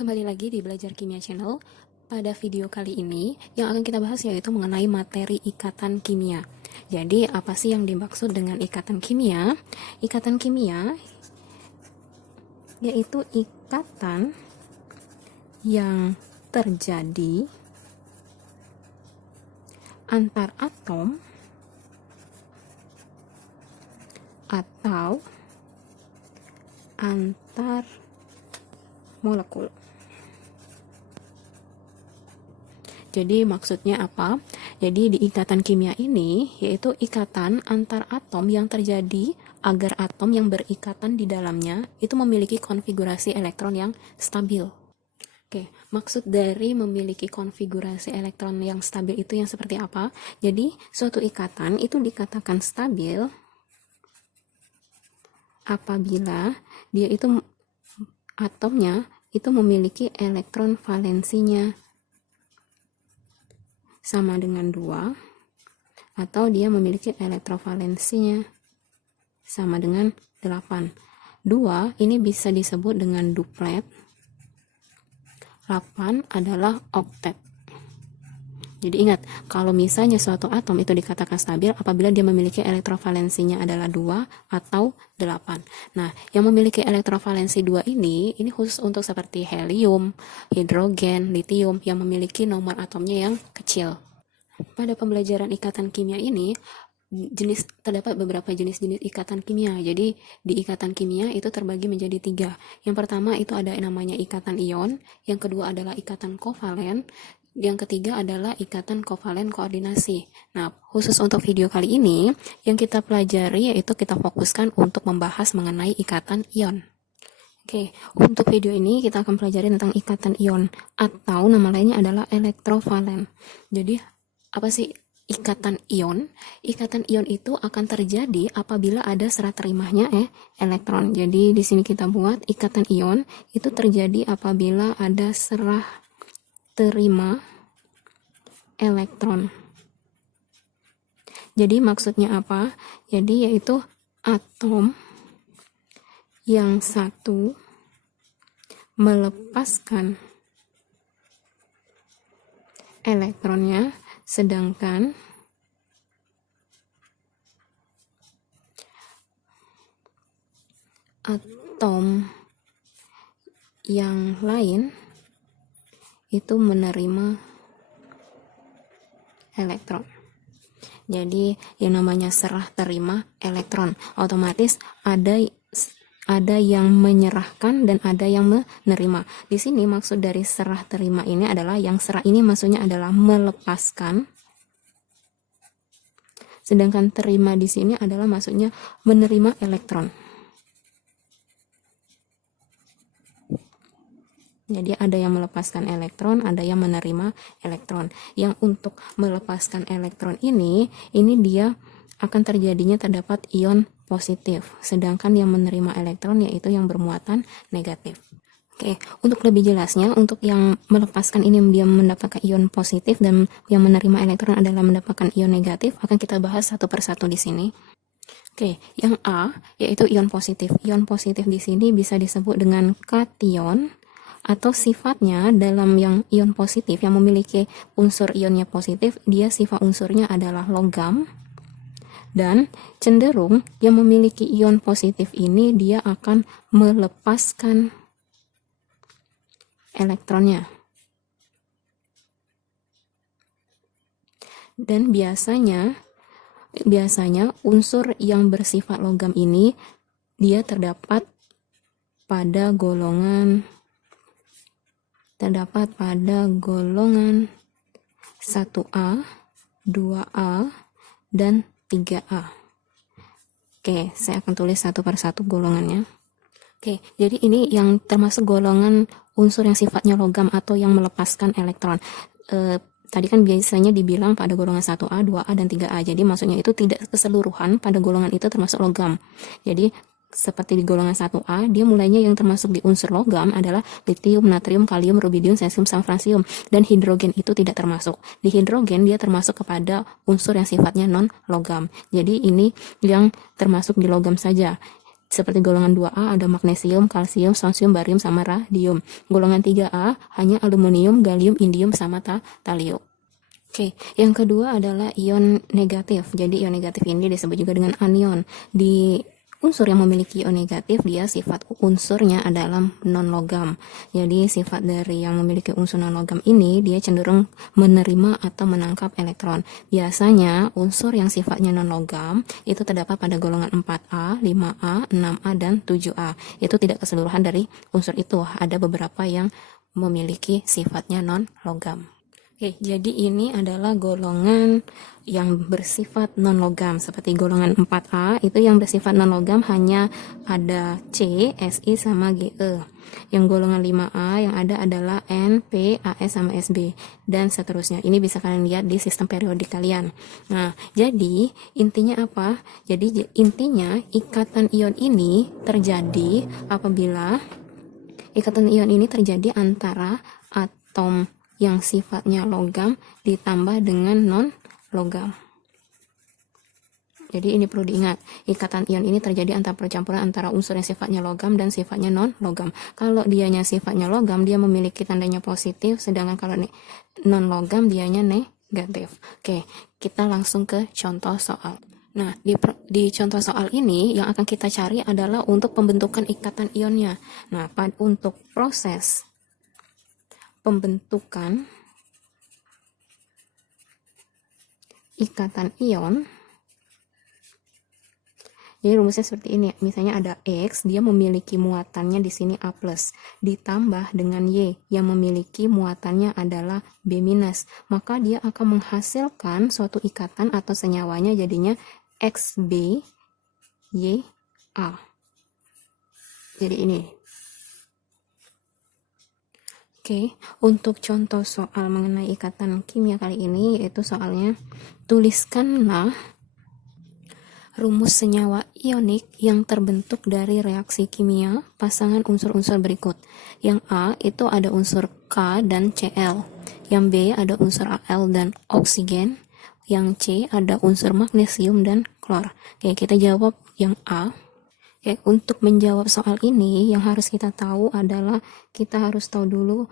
Kembali lagi di Belajar Kimia Channel. Pada video kali ini, yang akan kita bahas yaitu mengenai materi ikatan kimia. Jadi, apa sih yang dimaksud dengan ikatan kimia? Ikatan kimia yaitu ikatan yang terjadi antar atom atau antar molekul. Jadi maksudnya apa? Jadi di ikatan kimia ini yaitu ikatan antar atom yang terjadi agar atom yang berikatan di dalamnya itu memiliki konfigurasi elektron yang stabil. Oke, maksud dari memiliki konfigurasi elektron yang stabil itu yang seperti apa? Jadi suatu ikatan itu dikatakan stabil apabila dia itu atomnya itu memiliki elektron valensinya sama dengan 2, atau dia memiliki elektrovalensinya sama dengan 8. 2 ini bisa disebut dengan duplet, 8 adalah oktet. Jadi ingat, kalau misalnya suatu atom itu dikatakan stabil apabila dia memiliki elektrovalensinya adalah 2 atau 8. Nah, yang memiliki elektrovalensi 2 ini khusus untuk seperti helium, hidrogen, litium yang memiliki nomor atomnya yang kecil. Pada pembelajaran ikatan kimia ini, terdapat beberapa jenis-jenis ikatan kimia. Jadi di ikatan kimia itu terbagi menjadi 3. Yang pertama itu ada namanya ikatan ion, yang kedua adalah ikatan kovalen, yang ketiga adalah ikatan kovalen koordinasi. Nah, khusus untuk video kali ini, yang kita pelajari yaitu kita fokuskan untuk membahas mengenai ikatan ion. Oke, untuk video ini kita akan pelajari tentang ikatan ion, atau nama lainnya adalah elektrovalen. Jadi, apa sih ikatan ion? Ikatan ion itu akan terjadi apabila ada serah terimanya elektron. Jadi, di sini kita buat ikatan ion itu terjadi apabila ada serah terima elektron. Jadi maksudnya apa? Jadi yaitu atom yang satu melepaskan elektronnya, sedangkan atom yang lain itu menerima elektron. Jadi yang namanya serah terima elektron, otomatis ada yang menyerahkan dan ada yang menerima. Di sini maksud dari serah terima ini adalah yang serah ini maksudnya adalah melepaskan, sedangkan terima di sini adalah maksudnya menerima elektron. Jadi ada yang melepaskan elektron, ada yang menerima elektron. Yang untuk melepaskan elektron ini dia akan terjadinya terdapat ion positif. Sedangkan yang menerima elektron yaitu yang bermuatan negatif. Oke, untuk lebih jelasnya, untuk yang melepaskan ini dia mendapatkan ion positif dan yang menerima elektron adalah mendapatkan ion negatif, akan kita bahas satu persatu di sini. Oke, yang A yaitu ion positif. Ion positif di sini bisa disebut dengan kation, atau sifatnya dalam yang ion positif yang memiliki unsur ionnya positif, dia sifat unsurnya adalah logam, dan cenderung yang memiliki ion positif ini dia akan melepaskan elektronnya. Dan biasanya unsur yang bersifat logam ini dia terdapat pada golongan 1A, 2A, dan 3A. Oke, saya akan tulis satu persatu golongannya. Oke, jadi ini yang termasuk golongan unsur yang sifatnya logam atau yang melepaskan elektron. Tadi kan biasanya dibilang pada golongan 1A, 2A, dan 3A. Jadi maksudnya itu tidak keseluruhan pada golongan itu termasuk logam. Jadi seperti di golongan 1A, dia mulainya yang termasuk di unsur logam adalah litium, natrium, kalium, rubidium, cesium, sama francium, dan hidrogen itu tidak termasuk. Di hidrogen dia termasuk kepada unsur yang sifatnya non logam. Jadi ini yang termasuk di logam saja. seperti golongan 2A ada magnesium, kalsium, strontium, barium, sama radium. Golongan 3A hanya aluminium, gallium, indium, sama talium. Oke, yang kedua adalah ion negatif. Jadi ion negatif ini disebut juga dengan anion. Di unsur yang memiliki ion negatif, dia sifat unsurnya adalah non-logam. Jadi sifat dari yang memiliki unsur non-logam ini, dia cenderung menerima atau menangkap elektron. Biasanya unsur yang sifatnya non-logam itu terdapat pada golongan 4A, 5A, 6A, dan 7A. Itu tidak keseluruhan dari unsur itu. Ada beberapa yang memiliki sifatnya non-logam. Oke, jadi ini adalah golongan yang bersifat non-logam. Seperti golongan 4A, itu yang bersifat non-logam hanya ada C, Si, sama Ge. Yang golongan 5A yang ada adalah N, P, As, sama Sb, dan seterusnya. Ini bisa kalian lihat di sistem periodik kalian. Nah, jadi intinya apa? Jadi intinya ikatan ion ini terjadi apabila ikatan ion ini terjadi antara atom yang sifatnya logam ditambah dengan non-logam. Jadi ini perlu diingat, ikatan ion ini terjadi antara percampuran antara unsur yang sifatnya logam dan sifatnya non-logam. Kalau dianya sifatnya logam, dia memiliki tandanya positif, sedangkan kalau non-logam dianya negatif. Oke, kita langsung ke contoh soal. Nah, di contoh soal ini yang akan kita cari adalah untuk pembentukan ikatan ionnya. Nah, untuk proses pembentukan ikatan ion, jadi rumusnya seperti ini. Misalnya ada X, dia memiliki muatannya di sini A+, ditambah dengan Y yang memiliki muatannya adalah B-, maka dia akan menghasilkan suatu ikatan atau senyawanya jadinya XB YA. Jadi ini. Oke, untuk contoh soal mengenai ikatan kimia kali ini, yaitu soalnya tuliskanlah rumus senyawa ionik yang terbentuk dari reaksi kimia pasangan unsur-unsur berikut. Yang A itu ada unsur K dan Cl. Yang B ada unsur Al dan oksigen. Yang C ada unsur magnesium dan klor. Oke, kita jawab yang A. Oke, untuk menjawab soal ini yang harus kita tahu adalah kita harus tahu dulu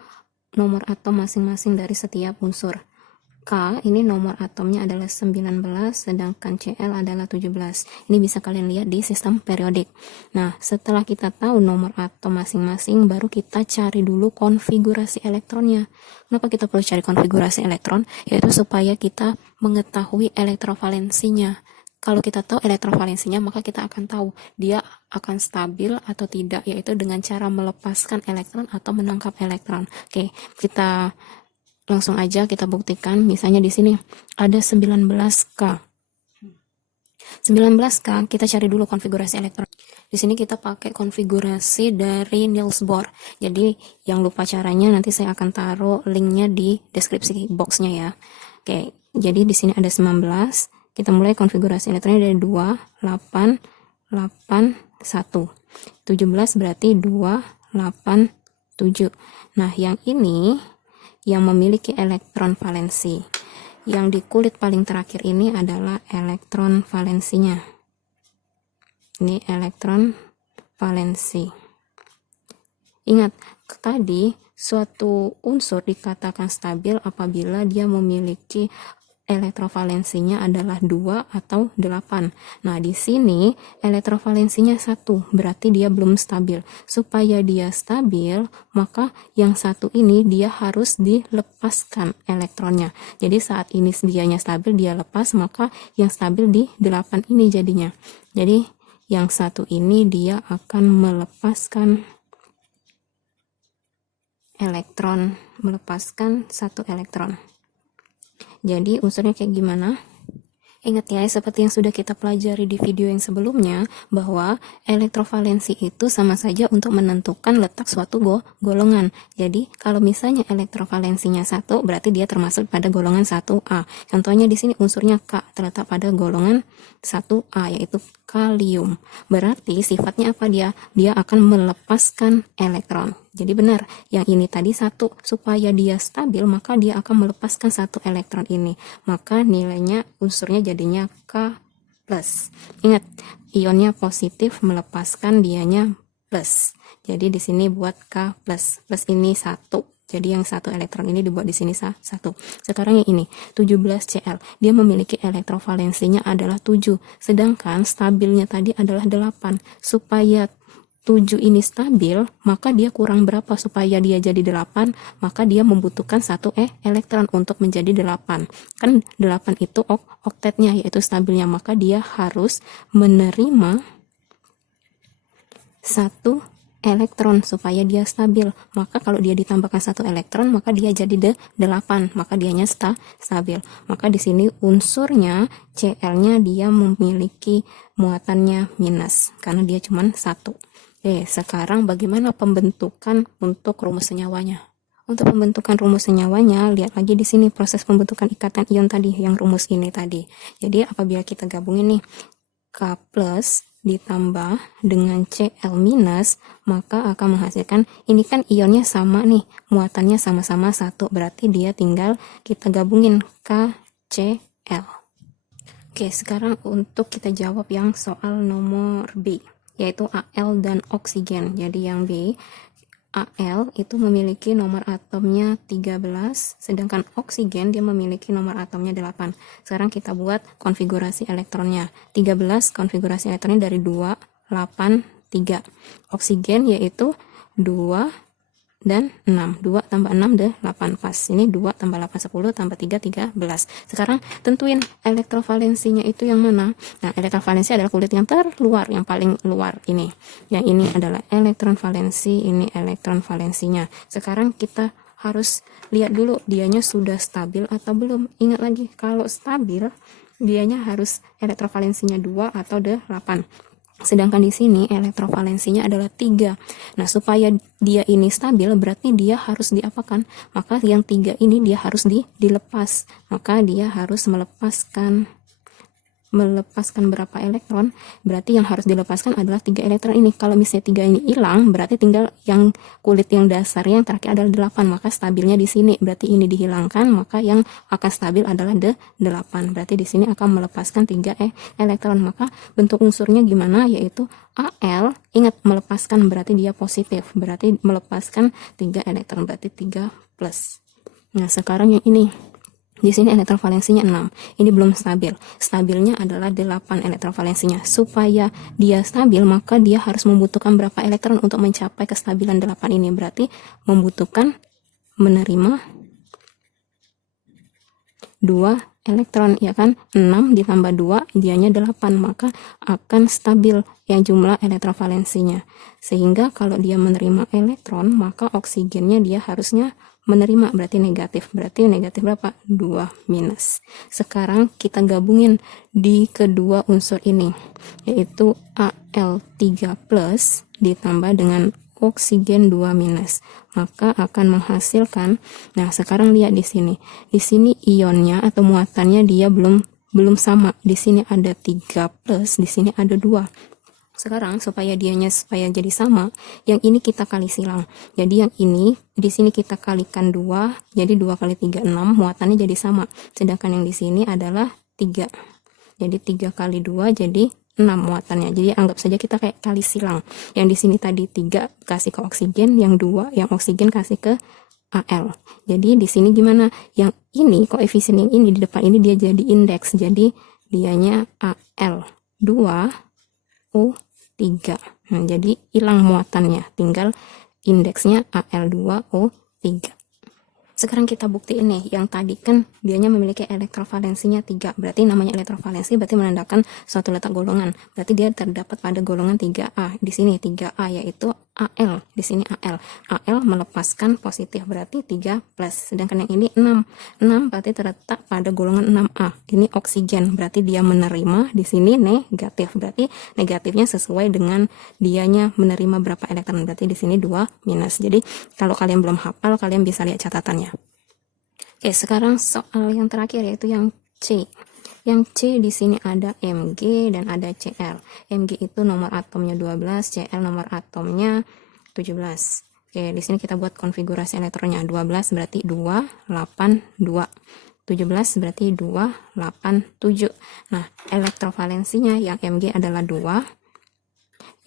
nomor atom masing-masing dari setiap unsur. K ini nomor atomnya adalah 19, sedangkan Cl adalah 17. Ini bisa kalian lihat di sistem periodik. Nah, setelah kita tahu nomor atom masing-masing, baru kita cari dulu konfigurasi elektronnya. Kenapa kita perlu cari konfigurasi elektron? Yaitu supaya kita mengetahui elektrovalensinya. Kalau kita tahu elektrovalensinya, maka kita akan tahu dia akan stabil atau tidak, yaitu dengan cara melepaskan elektron atau menangkap elektron. Oke, kita langsung aja kita buktikan. Misalnya di sini ada 19K. 19K, kita cari dulu konfigurasi elektron. Di sini kita pakai konfigurasi dari Niels Bohr. Jadi yang lupa caranya nanti saya akan taruh linknya di deskripsi boxnya ya. Oke, jadi di sini ada 19. Kita mulai konfigurasi elektronnya dari 2, 8, 8, 1. 17 berarti 2, 8, 7. Nah, yang ini yang memiliki elektron valensi. Yang di kulit paling terakhir ini adalah elektron valensinya. Ini elektron valensi. Ingat, tadi suatu unsur dikatakan stabil apabila dia memiliki elektrovalensinya adalah 2 atau 8. Nah, di sini elektrovalensinya 1, berarti dia belum stabil. Supaya dia stabil, maka yang satu ini dia harus dilepaskan elektronnya. Jadi saat ini dianya stabil, dia lepas, maka yang stabil di 8 ini jadinya. Jadi yang satu ini dia akan melepaskan elektron, melepaskan satu elektron. Jadi unsurnya kayak gimana? Ingat ya, seperti yang sudah kita pelajari di video yang sebelumnya, bahwa elektrovalensi itu sama saja untuk menentukan letak suatu golongan. Jadi kalau misalnya elektrovalensinya 1, berarti dia termasuk pada golongan 1A. Contohnya di sini unsurnya K terletak pada golongan 1A, yaitu kalium. Berarti sifatnya apa dia? Dia akan melepaskan elektron. Jadi benar, yang ini tadi 1, supaya dia stabil maka dia akan melepaskan 1 elektron ini. Maka nilainya unsurnya jadinya K+. plus. Ingat, ionnya positif melepaskan dianya plus. Jadi di sini buat K plus. Plus ini 1. Jadi yang satu elektron ini dibuat di sini 1. Sekarang yang ini 17Cl. Dia memiliki elektrovalensinya adalah 7. Sedangkan stabilnya tadi adalah 8. Supaya 7 ini stabil, maka dia kurang berapa supaya dia jadi 8? Maka dia membutuhkan 1 elektron untuk menjadi 8. Kan 8 itu oktetnya, yaitu stabilnya. Maka dia harus menerima 1 elektron supaya dia stabil. Maka kalau dia ditambahkan 1 elektron, maka dia jadi 8, maka dianya stabil. Maka di sini unsurnya Cl-nya dia memiliki muatannya minus karena dia cuma 1. Sekarang bagaimana pembentukan untuk rumus senyawanya? Untuk pembentukan rumus senyawanya, lihat lagi di sini proses pembentukan ikatan ion tadi, yang rumus ini tadi. Jadi apabila kita gabungin nih K plus ditambah dengan Cl minus, maka akan menghasilkan, ini kan ionnya sama nih, muatannya sama-sama 1, berarti dia tinggal kita gabungin KCl. Oke, sekarang untuk kita jawab yang soal nomor B, yaitu Al dan oksigen. Jadi yang B, Al itu memiliki nomor atomnya 13, sedangkan oksigen dia memiliki nomor atomnya 8. Sekarang kita buat konfigurasi elektronnya. 13 konfigurasi elektronnya dari 2, 8, 3. Oksigen yaitu 2 dan 6. 2 tambah 6 8 pas. Ini 2 tambah 8 10 tambah 3 13. Sekarang tentuin elektrovalensinya itu yang mana. Nah, elektrovalensi adalah kulit yang terluar, yang paling luar ini. Yang ini adalah elektron valensi, ini elektron valensinya. Sekarang kita harus lihat dulu dianya sudah stabil atau belum. Ingat lagi, kalau stabil dianya harus elektrovalensinya 2 atau 8. Sedangkan di sini elektrovalensinya adalah 3. Nah, supaya dia ini stabil berarti dia harus diapakan? Maka yang 3 ini dia harus dilepas. Maka dia harus melepaskan berapa elektron? Berarti yang harus dilepaskan adalah 3 elektron ini. Kalau misalnya 3 ini hilang, berarti tinggal yang kulit yang dasar yang terakhir adalah 8. Maka stabilnya di sini. Berarti ini dihilangkan, maka yang akan stabil adalah 8. Berarti di sini akan melepaskan 3 elektron. Maka bentuk unsurnya gimana? Yaitu Al, ingat melepaskan berarti dia positif. Berarti melepaskan 3 elektron, berarti 3 plus. Nah, sekarang yang ini. Di sini elektrovalensinya 6. Ini belum stabil. Stabilnya adalah 8 elektrovalensinya. Supaya dia stabil, maka dia harus membutuhkan berapa elektron untuk mencapai kestabilan 8 ini. Berarti membutuhkan menerima 2 elektron, ya kan? 6 ditambah 2, dianya 8. Maka akan stabil yang jumlah elektrovalensinya. Sehingga kalau dia menerima elektron, maka oksigennya dia harusnya menerima, berarti negatif. Berarti negatif berapa? 2 minus. Sekarang kita gabungin di kedua unsur ini, yaitu Al3 plus ditambah dengan oksigen 2 minus. Maka akan menghasilkan, nah sekarang lihat di sini. Di sini ionnya atau muatannya dia belum sama. Di sini ada 3 plus, di sini ada 2. Sekarang supaya jadi sama, yang ini kita kali silang. Jadi yang ini di sini kita kalikan 2, jadi 2 kali 3 6, muatannya jadi sama. Sedangkan yang di sini adalah 3. Jadi 3 kali 2 jadi 6 muatannya. Jadi anggap saja kita kayak kali silang. Yang di sini tadi 3 kasih ke oksigen, yang 2 yang oksigen kasih ke Al. Jadi di sini gimana? Yang ini koefisien yang ini di depan ini dia jadi indeks. Jadi dianya Al 2 O 3. Nah, jadi hilang muatannya, tinggal indeksnya Al2O3. Sekarang kita buktiin nih, yang tadi kan dianya memiliki elektrovalensinya 3. Berarti namanya elektrovalensi berarti menandakan suatu letak golongan. Berarti dia terdapat pada golongan 3A. Di sini 3A yaitu Al. Di sini Al. Al melepaskan positif berarti 3 plus. Sedangkan yang ini 6. 6 berarti terletak pada golongan 6A. Ini oksigen berarti dia menerima, di sini negatif. Berarti negatifnya sesuai dengan dianya menerima berapa elektron. Berarti di sini 2 minus. Jadi kalau kalian belum hafal, kalian bisa lihat catatannya. Oke, sekarang soal yang terakhir yaitu yang C. Yang C di sini ada Mg dan ada Cl. Mg itu nomor atomnya 12, Cl nomor atomnya 17. Oke, di sini kita buat konfigurasi elektronnya. 12 berarti 2, 8, 2. 17 berarti 287. Nah, elektrovalensinya yang Mg adalah 2,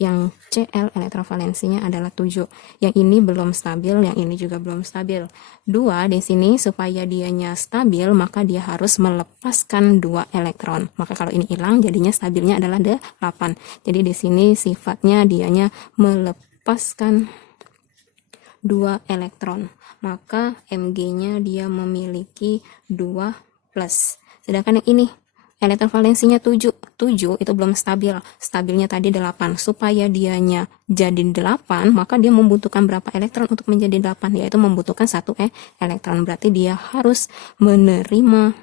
yang Cl elektrovalensinya adalah 7. Yang ini belum stabil, yang ini juga belum stabil. 2 di sini supaya dianya stabil, maka dia harus melepaskan 2 elektron. Maka kalau ini hilang, jadinya stabilnya adalah 8. Jadi di sini sifatnya dianya melepaskan 2 elektron. Maka Mg-nya dia memiliki 2 plus. Sedangkan yang ini elektrovalensinya 7 itu belum stabil, stabilnya tadi 8. Supaya dianya jadi 8, maka dia membutuhkan berapa elektron untuk menjadi 8, yaitu membutuhkan 1 elektron. Berarti dia harus menerima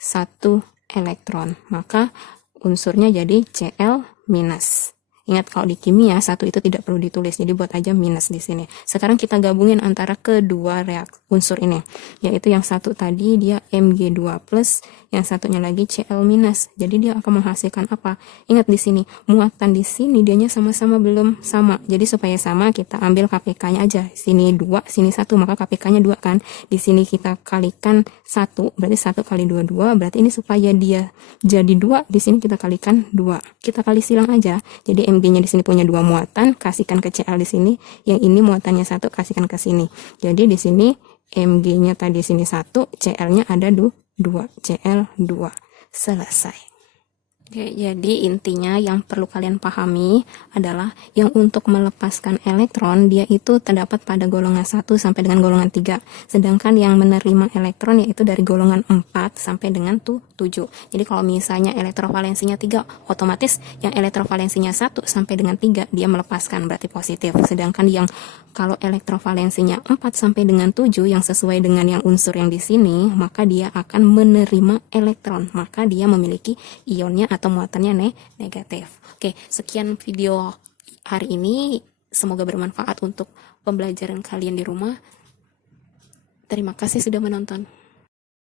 1 elektron, maka unsurnya jadi Cl minus. Ingat, kalau di kimia 1 itu tidak perlu ditulis, jadi buat aja minus di sini. Sekarang kita gabungin antara kedua unsur ini, yaitu yang satu tadi dia Mg2+, yang satunya lagi Cl-. Jadi dia akan menghasilkan apa? Ingat di sini, muatan di sini dianya sama-sama belum sama. Jadi supaya sama, kita ambil KPK-nya aja. Sini 2, sini 1, maka KPK-nya 2 kan. Di sini kita kalikan 1, berarti 1 kali 2, 2. Berarti ini supaya dia jadi 2, di sini kita kalikan 2. Kita kali silang aja. Jadi Mg-nya di sini punya 2 muatan, kasihkan ke Cl di sini. Yang ini muatannya 1, kasihkan ke sini. Jadi di sini Mg-nya tadi sini 1, Cl-nya ada 2, Cl2. Selesai. Oke, jadi intinya yang perlu kalian pahami adalah yang untuk melepaskan elektron dia itu terdapat pada golongan 1 sampai dengan golongan 3. Sedangkan yang menerima elektron yaitu dari golongan 4 sampai dengan 7. Jadi kalau misalnya elektrovalensinya 3, otomatis yang elektrovalensinya 1 sampai dengan 3 dia melepaskan, berarti positif. Sedangkan yang kalau elektrovalensinya 4 sampai dengan 7 yang sesuai dengan yang unsur yang di sini, maka dia akan menerima elektron. Maka dia memiliki ionnya atau muatannya negatif. Oke, sekian video hari ini. Semoga bermanfaat untuk pembelajaran kalian di rumah. Terima kasih sudah menonton.